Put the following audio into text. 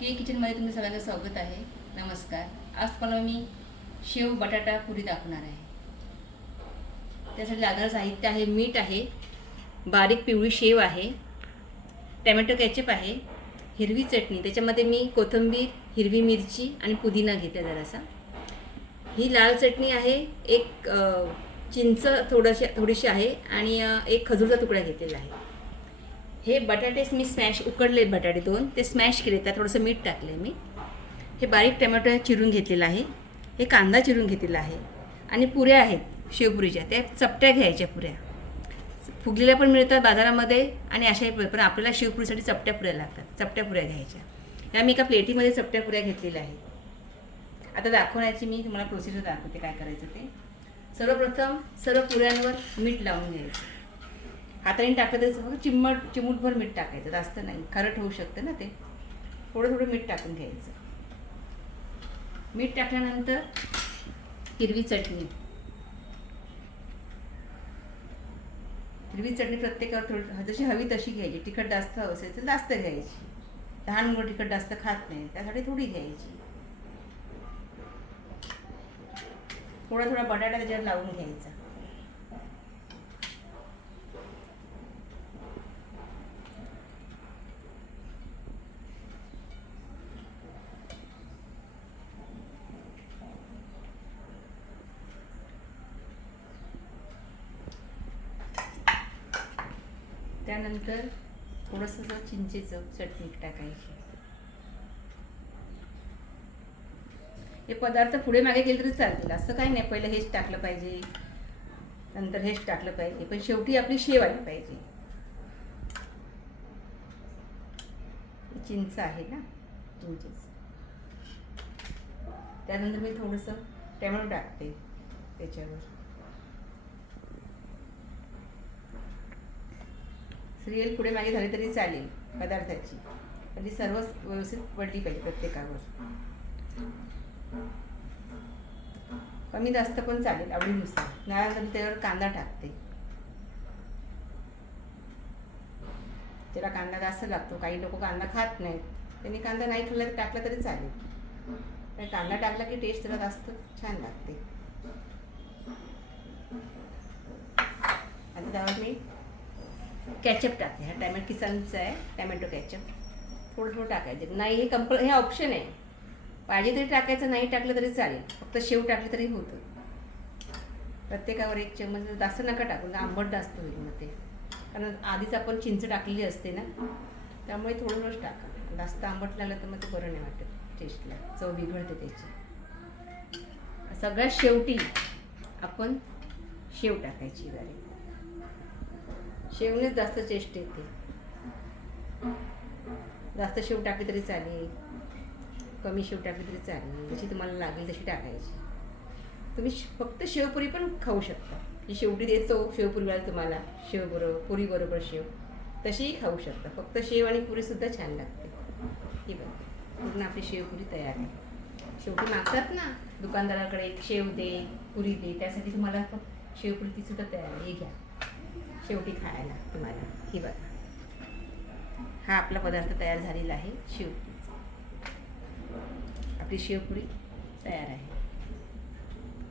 के किचनमध्ये तुमचं सगळ्यांचं स्वागत आहे. नमस्कार. आज तुम्हाला मी शेव बटाटा पुरी दाखवणार आहे. त्यासाठी लागणारं साहित्य आहे, मीठ आहे, बारीक पिवळी शेव आहे, टॅमॅटो केचप आहे, हिरवी चटणी, त्याच्यामध्ये मी कोथिंबीर, हिरवी मिरची आणि पुदिना घेते जरासा. ही लाल चटणी आहे, एक चिंच थोडीशी आहे आणि एक खजूरचा तुकडा घेतलेला आहे. हे बटाटेच मी उकडले बटाटे 2 ते स्मॅश केले, त्यात थोडंसं मीठ टाकलं आहे मी. हे बारीक टमॅटो चिरून घेतलेला आहे, हे कांदा चिरून घेतलेला आहे आणि पुऱ्या आहेत शेवपुरीच्या, त्या चपट्या घ्यायच्या. पुऱ्या फुगलेल्या पण मिळतात बाजारामध्ये आणि अशाही, पण आपल्याला शेवपुरीसाठी चपट्या पुऱ्या लागतात. चपट्या पुऱ्या घ्यायच्या. या मी एका प्लेटीमध्ये चपट्या पुऱ्या घेतलेल्या आहेत. आता दाखवण्याची मी तुम्हाला प्रोसिजर दाखवते काय करायचं ते. सर्वप्रथम सर्व पुऱ्यांवर मीठ लावून घ्यायचं. हाताने टाकलं तरी फक्त चिमूटभर मीठ टाकायचं, जास्त नाही, खारट होऊ शकतं ना ते. थोडं थोडं मीठ टाकून घ्यायचं. मीठ टाकल्यानंतर हिरवी चटणी प्रत्येकावर थोडी जशी हवी तशी घ्यायची. तिखट जास्त हवं असेल तर जास्त घ्यायची. लहान मुलं तिखट जास्त खात नाही, त्यासाठी थोडी घ्यायची. थोडा थोडा बटाटा त्याच्यावर लावून घ्यायचा. त्यानंतर थोडंसं चिंचेचं चटणी टाकायची. हे पदार्थ पुढे मागे केले तरी चालतील, असं काही नाही पहिलं हेच टाकलं पाहिजे नंतर हेच टाकलं पाहिजे, पण शेवटी आपली शेव आली पाहिजे. चिंच आहे ना, चिंचेचं. त्यानंतर मी थोडंसं टोमॅटो टाकते त्याच्यावर. सिरियल पुढे मागे झाली तरी चालेल पदार्थाची, पण ती सर्वच व्यवस्थित पडली पाहिजे प्रत्येकावर. कमी जास्त पण चालेल आवडीनुसार. त्यानंतर त्यावर कांदा टाकते. त्याला कांदा जास्त लागतो, काही लोक कांदा खात नाहीत, त्यांनी कांदा नाही खाल्ला तर टाकला तरी चालेल. पण कांदा टाकला की टेस्ट त्याला जास्त छान लागते. आता त्यावर मी केचप टाकते. हा टॅमॅटो किचनचा आहे, टॅमॅटो केचप थोडं थोडं टाकायचं. नाही हे हे ऑप्शन आहे, पाहिजे तरी टाकायचं, नाही टाकलं तरी चालेल. फक्त शेव टाकलं तरी होतं. प्रत्येकावर 1 चम्मच, जास्त नका टाकू, आंबट जास्त होईल मग ते, कारण आधीच आपण चिंच टाकलेली असते ना, त्यामुळे थोडं थोडंच टाका. जास्त आंबट लागलं तर मग ते बरं नाही वाटत, टेस्टला चव बिघडते त्याची. सगळ्यात शेवटी आपण शेव टाकायची. बारीक शेवनेच जास्त टेस्ट येते. जास्त शेव टाकली तरी चालेल, कमी शेव टाकली तरी चालेल, जशी तुम्हाला लागेल तशी टाकायची. तुम्ही फक्त शेवपुरी पण खाऊ शकता. ही शेवटी देतो शेवपुरीवाला तुम्हाला, शेव बरोबर पुरी बरोबर शेव, तशीही खाऊ शकता. फक्त शेव आणि पुरीसुद्धा छान लागते. ही बघा, पूर्ण आपली शेवपुरी तयार आहे. शेवटी मागतात ना दुकानदाराकडे, शेव दे पुरी दे, त्यासाठी तुम्हाला शेवपुरी तीसुद्धा तयार आहे. हे घ्या शेवटी खायला तुम्हाला. ही बघा, हा आपला पदार्थ तयार झालेला आहे शेवपुरीचा. आपली शेवपुरी तयार आहे.